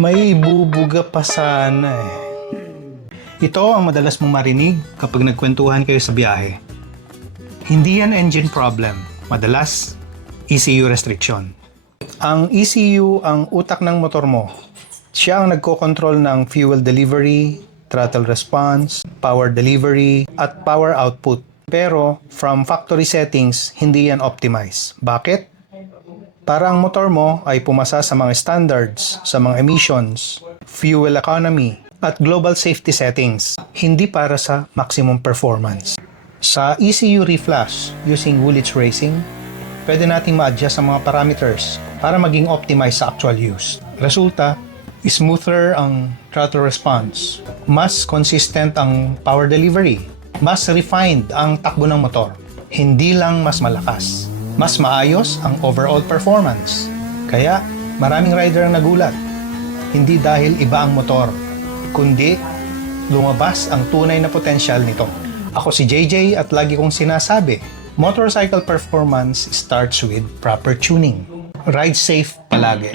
May bubuga pa sana eh. Ito ang madalas mong marinig kapag nagkwentuhan kayo sa biyahe. Hindi yan engine problem. Madalas, ECU restriction. Ang ECU ang utak ng motor mo. Siya ang nagko-control ng fuel delivery, throttle response, power delivery, at power output. Pero from factory settings, hindi yan optimize. Bakit? Para ang motor mo ay pumasa sa mga standards, sa mga emissions, fuel economy, at global safety settings, hindi para sa maximum performance. Sa ECU reflash using Woolwich Racing, pwede nating ma-adjust ang mga parameters para maging optimized sa actual use. Resulta, smoother ang throttle response, mas consistent ang power delivery, mas refined ang takbo ng motor, hindi lang mas malakas, mas maayos ang overall performance. Kaya maraming rider ang nagulat, hindi dahil iba ang motor, kundi lumabas ang tunay na potensyal nito. Ako si JJ at lagi kong sinasabi, motorcycle performance starts with proper tuning. Ride safe palagi.